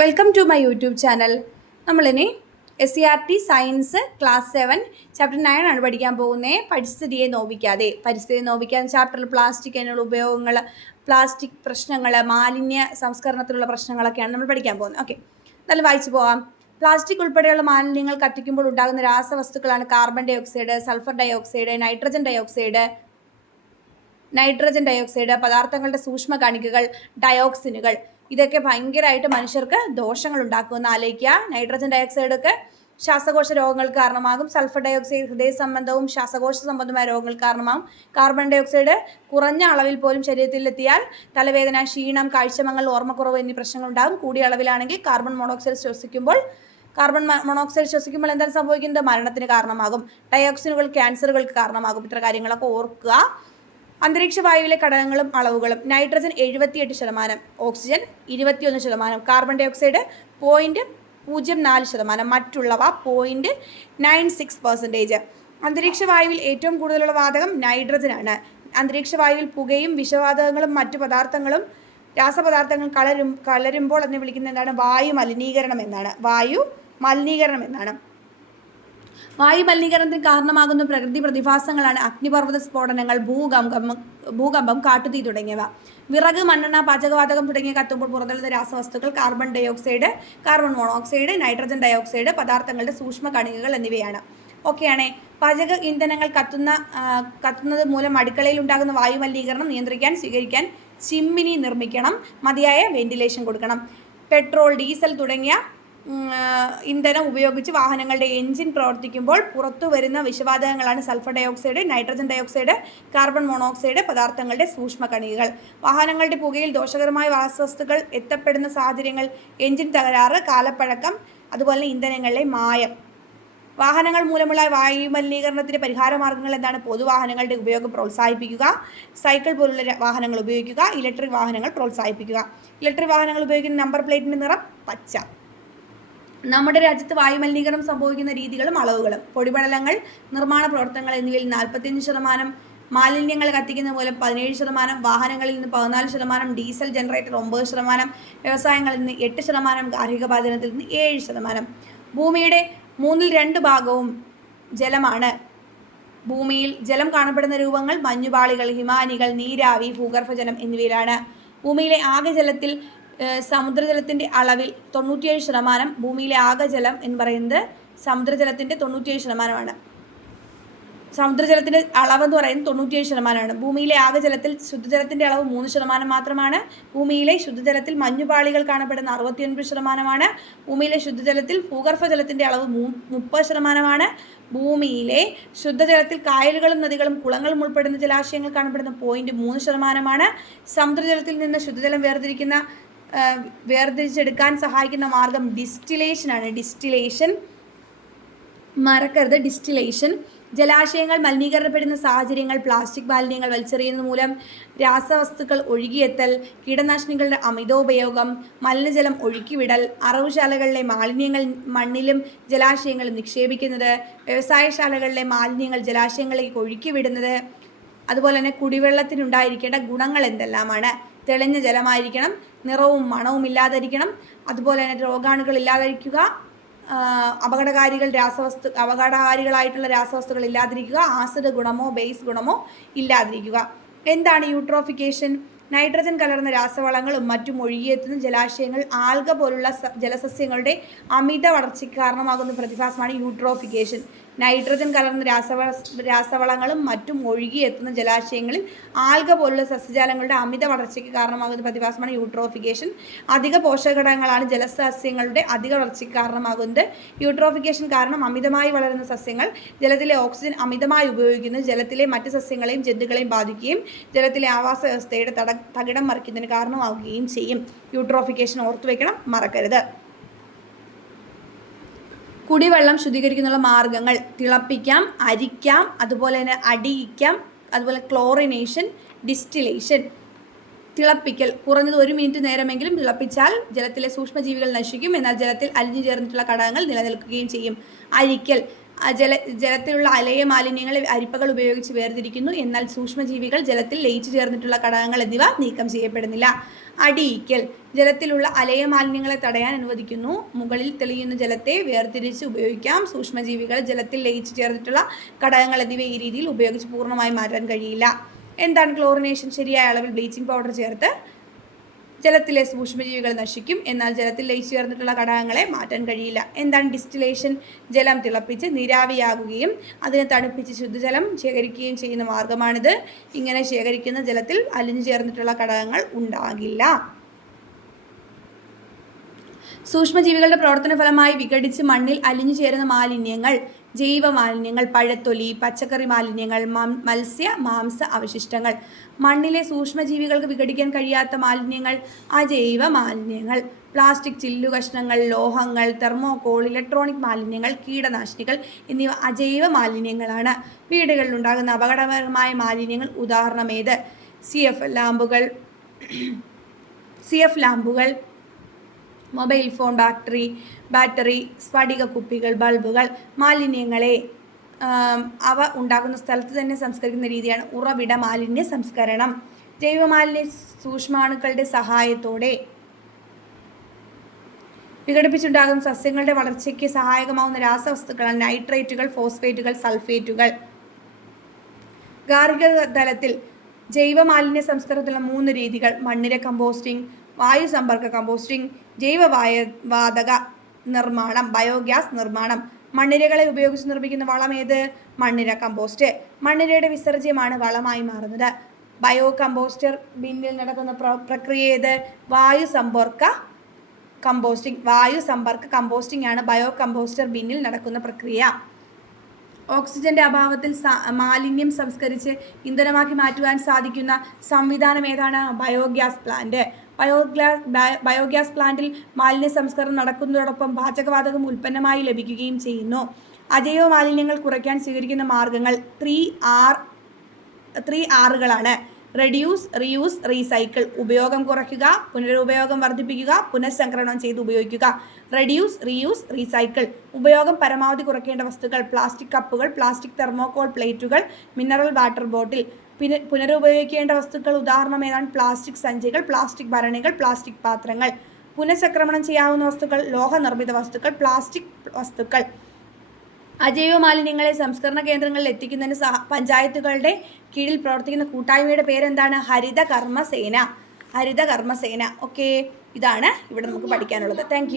Welcome to my YouTube channel. നമ്മളിനി SCERT science class 7 chapter 9 ആണ് പഠിക്കാൻ പോകുന്നത്. പരിസ്ഥിതിയെ നോവിക്കാതെ ചാപ്റ്ററിൽ പ്ലാസ്റ്റിക് അതിനുള്ള ഉപയോഗങ്ങൾ, പ്ലാസ്റ്റിക് പ്രശ്നങ്ങൾ, മാലിന്യ സംസ്കരണത്തിലുള്ള പ്രശ്നങ്ങളൊക്കെയാണ് നമ്മൾ പഠിക്കാൻ പോകുന്നത്. ഓക്കെ, എന്തായാലും വായിച്ചു പോകാം. പ്ലാസ്റ്റിക് ഉൾപ്പെടെയുള്ള മാലിന്യങ്ങൾ കത്തിക്കുമ്പോൾ ഉണ്ടാകുന്ന രാസവസ്തുക്കളാണ് carbon dioxide, sulphur dioxide, nitrogen dioxide, പദാർത്ഥങ്ങളുടെ സൂക്ഷ്മ കണികകൾ, ഡയോക്സിനുകൾ. ഇതൊക്കെ ഭയങ്കരമായിട്ട് മനുഷ്യർക്ക് ദോഷങ്ങൾ ഉണ്ടാക്കുമെന്ന് ആലോചിക്കുക. നൈട്രജൻ ഡയോക്സൈഡ് ഒക്കെ ശ്വാസകോശ രോഗങ്ങൾക്ക് കാരണമാകും. സൾഫർ ഡയോക്സൈഡ് ഹൃദയ സംബന്ധവും ശ്വാസകോശ സംബന്ധമായ രോഗങ്ങൾക്ക് കാരണമാകും. കാർബൺ ഡയോക്സൈഡ് കുറഞ്ഞ അളവിൽ പോലും ശരീരത്തിലെത്തിയാൽ തലവേദന, ക്ഷീണം, കാഴ്ചമങ്ങൽ, ഓർമ്മക്കുറവ് എന്നീ പ്രശ്നങ്ങൾ ഉണ്ടാകും. കൂടിയ അളവിലാണെങ്കിൽ കാർബൺ മോണോക്സൈഡ് ശ്വസിക്കുമ്പോൾ എന്താണ് സംഭവിക്കുന്നത്? മരണത്തിന് കാരണമാകും. ഡയോക്സിനുകൾ ക്യാൻസറുകൾക്ക് കാരണമാകും. ഇത്ര കാര്യങ്ങളൊക്കെ ഓർക്കുക. അന്തരീക്ഷ വായുവിലെ ഘടകങ്ങളും അളവുകളും: nitrogen 78%, oxygen 21%, carbon dioxide 0.04%, മറ്റുള്ളവ 0.96%. അന്തരീക്ഷ വായുവിൽ ഏറ്റവും കൂടുതലുള്ള വാതകം നൈട്രജനാണ്. അന്തരീക്ഷ വായുവിൽ പുകയും വിഷവാതകങ്ങളും മറ്റു പദാർത്ഥങ്ങളും രാസപദാർത്ഥങ്ങളും കലരുമ്പോൾ അതിനെ വിളിക്കുന്നത് എന്താണ്? വായു മലിനീകരണം എന്നാണ്. വായു മലിനീകരണത്തിന് കാരണമാകുന്ന പ്രകൃതി പ്രതിഭാസങ്ങളാണ് അഗ്നിപർവ്വത സ്ഫോടനങ്ങൾ, ഭൂകമ്പം, കാട്ടുതീ തുടങ്ങിയവ. വിറക്, മണ്ണെണ്ണ, പാചകവാതകം തുടങ്ങിയ കത്തുമ്പോൾ പുറന്തള്ളുന്ന രാസവസ്തുക്കൾ carbon dioxide, carbon monoxide, nitrogen dioxide, പദാർത്ഥങ്ങളുടെ സൂക്ഷ്മ കണികകൾ എന്നിവയാണ്. ഓക്കെയാണേ. പാചക ഇന്ധനങ്ങൾ കത്തുന്നത് മൂലം അടുക്കളയിൽ ഉണ്ടാകുന്ന വായു മലിനീകരണം സ്വീകരിക്കാൻ ചിമ്മിനി നിർമ്മിക്കണം. മതിയായ വെന്റിലേഷൻ കൊടുക്കണം. പെട്രോൾ, ഡീസൽ തുടങ്ങിയ ഇന്ധനം ഉപയോഗിച്ച് വാഹനങ്ങളുടെ എൻജിൻ പ്രവർത്തിക്കുമ്പോൾ പുറത്തു വരുന്ന വിഷവാതകങ്ങളാണ് sulphur dioxide, nitrogen dioxide, carbon monoxide, പദാർത്ഥങ്ങളുടെ സൂക്ഷ്മ കണികകൾ. വാഹനങ്ങളുടെ പുകയിൽ ദോഷകരമായ രാസവസ്തുക്കൾ എത്തപ്പെടുന്ന സാഹചര്യങ്ങൾ: എൻജിൻ തകരാറ്, കാലപ്പഴക്കം, അതുപോലെ ഇന്ധനങ്ങളിലെ മായം. വാഹനങ്ങൾ മൂലമുള്ള വായു മലിനീകരണത്തിൻ്റെ പരിഹാര മാർഗ്ഗങ്ങൾ എന്താണ്? പൊതുവാഹനങ്ങളുടെ ഉപയോഗം പ്രോത്സാഹിപ്പിക്കുക, സൈക്കിൾ പോലുള്ള വാഹനങ്ങൾ ഉപയോഗിക്കുക, ഇലക്ട്രിക് വാഹനങ്ങൾ പ്രോത്സാഹിപ്പിക്കുക. ഇലക്ട്രിക് വാഹനങ്ങൾ ഉപയോഗിക്കുന്ന നമ്പർ പ്ലേറ്റിൻ്റെ നിറം പച്ച. നമ്മുടെ രാജ്യത്ത് വായുമലിനീകരണം സംഭവിക്കുന്ന രീതികളും അളവുകളും: പൊടിപടലങ്ങൾ, നിർമ്മാണ പ്രവർത്തനങ്ങൾ എന്നിവയിൽ 45%, മാലിന്യങ്ങൾ കത്തിക്കുന്ന മൂലം 17%, വാഹനങ്ങളിൽ നിന്ന് 14%, ഡീസൽ ജനറേറ്റർ 9%, വ്യവസായങ്ങളിൽ നിന്ന് 8%, ഗാർഹിക പാചകത്തിൽ നിന്ന് 7%. ഭൂമിയുടെ 2/3 ഭാഗവും ജലമാണ്. ഭൂമിയിൽ ജലം കാണപ്പെടുന്ന രൂപങ്ങൾ മഞ്ഞുപാളികൾ, ഹിമാനികൾ, നീരാവി, ഭൂഗർഭജലം എന്നിവയിലാണ്. ഭൂമിയിലെ ആകെ ജലത്തിൽ സമുദ്രജലത്തിൻ്റെ അളവിൽ 97%. ഭൂമിയിലെ ആകെ ജലം എന്ന് പറയുന്നത് സമുദ്രജലത്തിൻ്റെ 97%. സമുദ്രജലത്തിൻ്റെ അളവെന്ന് പറയുന്നത് 97%. ഭൂമിയിലെ ആകെ ജലത്തിൽ ശുദ്ധജലത്തിൻ്റെ അളവ് 3% മാത്രമാണ്. ഭൂമിയിലെ ശുദ്ധജലത്തിൽ മഞ്ഞുപാളികൾ കാണപ്പെടുന്ന 69%. ഭൂമിയിലെ ശുദ്ധജലത്തിൽ ഭൂഗർഭജലത്തിൻ്റെ അളവ് 30%. ഭൂമിയിലെ ശുദ്ധജലത്തിൽ കായലുകളും നദികളും കുളങ്ങളും ഉൾപ്പെടുന്ന ജലാശയങ്ങൾ കാണപ്പെടുന്ന 0.3%. സമുദ്രജലത്തിൽ നിന്ന് ശുദ്ധജലം വേർതിരിച്ചെടുക്കാൻ സഹായിക്കുന്ന മാർഗം ഡിസ്റ്റിലേഷൻ. മറക്കരുത്, ഡിസ്റ്റിലേഷൻ. ജലാശയങ്ങൾ മലിനീകരണപ്പെടുന്ന സാഹചര്യങ്ങൾ: പ്ലാസ്റ്റിക് മാലിന്യങ്ങൾ വലിച്ചെറിയുന്നത് മൂലം രാസവസ്തുക്കൾ ഒഴുകിയെത്തൽ, കീടനാശിനികളുടെ അമിതോപയോഗം, മലിനജലം ഒഴുക്കിവിടൽ, അറവുശാലകളിലെ മാലിന്യങ്ങൾ മണ്ണിലും ജലാശയങ്ങളും നിക്ഷേപിക്കുന്നത്, വ്യവസായശാലകളിലെ മാലിന്യങ്ങൾ ജലാശയങ്ങളിലേക്ക് ഒഴുക്കിവിടുന്നത്. അതുപോലെ തന്നെ കുടിവെള്ളത്തിനുണ്ടായിരിക്കേണ്ട ഗുണങ്ങൾ എന്തെല്ലാമാണ്? തെളിഞ്ഞ ജലമായിരിക്കണം, നിറവും മണവും ഇല്ലാതിരിക്കണം, അതുപോലെ തന്നെ രോഗാണുക്കൾ ഇല്ലാതിരിക്കുക, അപകടകാരികളായിട്ടുള്ള രാസവസ്തുക്കൾ ഇല്ലാതിരിക്കുക, ആസിഡ് ഗുണമോ ബേസ് ഗുണമോ ഇല്ലാതിരിക്കുക. എന്താണ് യൂട്രോഫിക്കേഷൻ? നൈട്രജൻ കലർന്ന രാസവളങ്ങളും മറ്റും ഒഴുകിയെത്തുന്ന ജലാശയങ്ങൾ, ആൽഗ പോലുള്ള ജലസസ്യങ്ങളുടെ അമിത വളർച്ചയ്ക്ക് കാരണമാകുന്ന പ്രതിഭാസമാണ് യൂട്രോഫിക്കേഷൻ. നൈട്രജൻ കലർന്ന രാസവളങ്ങളും മറ്റും ഒഴുകിയെത്തുന്ന ജലാശയങ്ങളിൽ ആൽഗ പോലുള്ള സസ്യജാലങ്ങളുടെ അമിത വളർച്ചയ്ക്ക് കാരണമാകുന്ന പ്രതിഭാസമാണ് യൂട്രോഫിക്കേഷൻ. അധിക പോഷകഘടകങ്ങളാണ് ജലസസ്യങ്ങളുടെ അധിക വളർച്ചയ്ക്ക് കാരണമാകുന്നത്. യൂട്രോഫിക്കേഷൻ കാരണം അമിതമായി വളരുന്ന സസ്യങ്ങൾ ജലത്തിലെ ഓക്സിജൻ അമിതമായി ഉപയോഗിക്കുന്നത് ജലത്തിലെ മറ്റ് സസ്യങ്ങളെയും ജന്തുക്കളെയും ബാധിക്കുകയും ജലത്തിലെ ആവാസ വ്യവസ്ഥയുടെ തകിടം മറിക്കുന്നതിന് കാരണമാവുകയും ചെയ്യും. യൂട്രോഫിക്കേഷൻ ഓർത്തുവെക്കണം, മറക്കരുത്. കുടിവെള്ളം ശുദ്ധീകരിക്കാനുള്ള മാർഗ്ഗങ്ങൾ: തിളപ്പിക്കാം, അരിക്കാം, അതുപോലെ തന്നെ അടിയിക്കാം, അതുപോലെ ക്ലോറിനേഷൻ, ഡിസ്റ്റിലേഷൻ. തിളപ്പിക്കൽ: കുറഞ്ഞത് 1 മിനിറ്റ് നേരമെങ്കിലും തിളപ്പിച്ചാൽ ജലത്തിലെ സൂക്ഷ്മജീവികൾ നശിക്കും, എന്നാൽ ജലത്തിൽ അലിഞ്ഞു ചേർന്നിട്ടുള്ള ഘടകങ്ങൾ നിലനിൽക്കുകയും ചെയ്യും. അരിക്കൽ: ജലത്തിലുള്ള അലയ മാലിന്യങ്ങളെ അരിപ്പകൾ ഉപയോഗിച്ച് വേർതിരിക്കുന്നു. എന്നാൽ സൂക്ഷ്മജീവികൾ, ജലത്തിൽ ലയിച്ചു ചേർന്നിട്ടുള്ള ഘടകങ്ങൾ എന്നിവ നീക്കം ചെയ്യപ്പെടുന്നില്ല. അടിയിക്കൽ ജലത്തിലുള്ള അലയ മാലിന്യങ്ങളെ തടയാൻ അനുവദിക്കുന്നു. മുകളിൽ തെളിയുന്ന ജലത്തെ വേർതിരിച്ച് ഉപയോഗിക്കാം. സൂക്ഷ്മജീവികൾ, ജലത്തിൽ ലയിച്ചു ചേർന്നിട്ടുള്ള ഘടകങ്ങൾ എന്നിവ ഈ രീതിയിൽ ഉപയോഗിച്ച് പൂർണ്ണമായി മാറ്റാൻ കഴിയില്ല. എന്താണ് ക്ലോറിനേഷൻ? ശരിയായ അളവിൽ ബ്ലീച്ചിങ് പൗഡർ ചേർത്ത് ജലത്തിലെ സൂക്ഷ്മജീവികൾ നശിക്കും. എന്നാൽ ജലത്തിൽ ലയിച്ചു ചേർന്നിട്ടുള്ള ഘടകങ്ങളെ മാറ്റാൻ കഴിയില്ല. എന്താണ് ഡിസ്റ്റിലേഷൻ? ജലം തിളപ്പിച്ച് നീരാവിയാകുകയും അതിനെ തണുപ്പിച്ച് ശുദ്ധജലം ശേഖരിക്കുകയും ചെയ്യുന്ന മാർഗമാണിത്. ഇങ്ങനെ ശേഖരിക്കുന്ന ജലത്തിൽ അലിഞ്ഞു ചേർന്നിട്ടുള്ള ഘടകങ്ങൾ ഉണ്ടാകില്ല. സൂക്ഷ്മജീവികളുടെ പ്രവർത്തന ഫലമായി വിഘടിച്ച് മണ്ണിൽ അലിഞ്ഞു ചേരുന്ന മാലിന്യങ്ങൾ ജൈവ മാലിന്യങ്ങൾ, പഴത്തൊലി, പച്ചക്കറി മാലിന്യങ്ങൾ, മത്സ്യ മാംസ അവശിഷ്ടങ്ങൾ. മണ്ണിലെ സൂക്ഷ്മജീവികൾക്ക് വിഘടിക്കാൻ കഴിയാത്ത മാലിന്യങ്ങൾ അജൈവ മാലിന്യങ്ങൾ. പ്ലാസ്റ്റിക് ചില്ലുകഷ്ണങ്ങൾ, ലോഹങ്ങൾ, തെർമോകോൾ, ഇലക്ട്രോണിക് മാലിന്യങ്ങൾ, കീടനാശിനികൾ എന്നിവ അജൈവ മാലിന്യങ്ങളാണ്. വീടുകളിൽ ഉണ്ടാകുന്ന അപകടകരമായ മാലിന്യങ്ങൾ ഉദാഹരണം ഏത്? CF ലാമ്പുകൾ, മൊബൈൽ ഫോൺ ബാറ്ററി, സ്ഫടിക കുപ്പികൾ, ബൾബുകൾ. മാലിന്യങ്ങളെ അവ ഉണ്ടാകുന്ന സ്ഥലത്ത് തന്നെ സംസ്കരിക്കുന്ന രീതിയാണ് ഉറവിട മാലിന്യ സംസ്കരണം. ജൈവമാലിന്യ സൂക്ഷ്മാണുക്കളുടെ സഹായത്തോടെ വിഘടിപ്പിച്ചുണ്ടാകുന്ന സസ്യങ്ങളുടെ വളർച്ചയ്ക്ക് സഹായകമാവുന്ന രാസവസ്തുക്കളാണ് നൈട്രേറ്റുകൾ, ഫോസ്ഫേറ്റുകൾ, സൾഫേറ്റുകൾ. ഗാർഹിക തലത്തിൽ ജൈവമാലിന്യ സംസ്കരണത്തിലുള്ള 3 രീതികൾ: മണ്ണിര കമ്പോസ്റ്റിംഗ്, വായു സമ്പർക്ക കമ്പോസ്റ്റിംഗ്, ജൈവവാതക നിർമ്മാണം, ബയോഗ്യാസ് നിർമ്മാണം. മണ്ണിരകളെ ഉപയോഗിച്ച് നിർമ്മിക്കുന്ന വളം ഏത്? മണ്ണിര കമ്പോസ്റ്റ്. മണ്ണിരയുടെ വിസർജ്യമാണ് വളമായി മാറുന്നത്. ബയോ കമ്പോസ്റ്റർ ബിന്നിൽ നടക്കുന്ന പ്രക്രിയ ഏത്? വായു സമ്പർക്ക കമ്പോസ്റ്റിംഗ് ആണ് ബയോ കമ്പോസ്റ്റർ ബിന്നിൽ നടക്കുന്ന പ്രക്രിയ. ഓക്സിജന്റെ അഭാവത്തിൽ മാലിന്യം സംസ്കരിച്ച് ഇന്ധനമാക്കി മാറ്റുവാൻ സാധിക്കുന്ന സംവിധാനം ഏതാണ്? Biogas plant. ബയോഗ്യാസ് പ്ലാന്റിൽ മാലിന്യ സംസ്കരണം നടക്കുന്നതോടൊപ്പം പാചകവാതകം ഉൽപ്പന്നമായി ലഭിക്കുകയും ചെയ്യുന്നു. അജൈവ മാലിന്യങ്ങൾ കുറയ്ക്കാൻ സ്വീകരിക്കുന്ന മാർഗങ്ങൾ 3 Rകളാണ്: റെഡ്യൂസ്, റീയൂസ്, റീസൈക്കിൾ. ഉപയോഗം കുറയ്ക്കുക, പുനരുപയോഗം വർദ്ധിപ്പിക്കുക, പുനഃചംക്രമണം ചെയ്ത് ഉപയോഗിക്കുക. Reduce, reuse, recycle. ഉപയോഗം പരമാവധി കുറയ്ക്കേണ്ട വസ്തുക്കൾ: പ്ലാസ്റ്റിക് കപ്പുകൾ, പ്ലാസ്റ്റിക് തെർമോകോൾ പ്ലേറ്റുകൾ, മിനറൽ വാട്ടർ ബോട്ടിൽ. പുനരുപയോഗിക്കേണ്ട വസ്തുക്കൾ ഉദാഹരണം ഏതാണ്? പ്ലാസ്റ്റിക് സഞ്ചികൾ, പ്ലാസ്റ്റിക് ഭരണികൾ, പ്ലാസ്റ്റിക് പാത്രങ്ങൾ. പുനഃചക്രമണം ചെയ്യാവുന്ന വസ്തുക്കൾ: ലോഹനിർമ്മിത വസ്തുക്കൾ, പ്ലാസ്റ്റിക് വസ്തുക്കൾ. അജൈവ മാലിന്യങ്ങളെ സംസ്കരണ കേന്ദ്രങ്ങളിൽ എത്തിക്കുന്നതിന് പഞ്ചായത്തുകളുടെ കീഴിൽ പ്രവർത്തിക്കുന്ന കൂട്ടായ്മയുടെ പേരെന്താണ്? ഹരിത കർമ്മസേന. ഓക്കെ, ഇതാണ് ഇവിടെ നമുക്ക് പഠിക്കാനുള്ളത്. താങ്ക്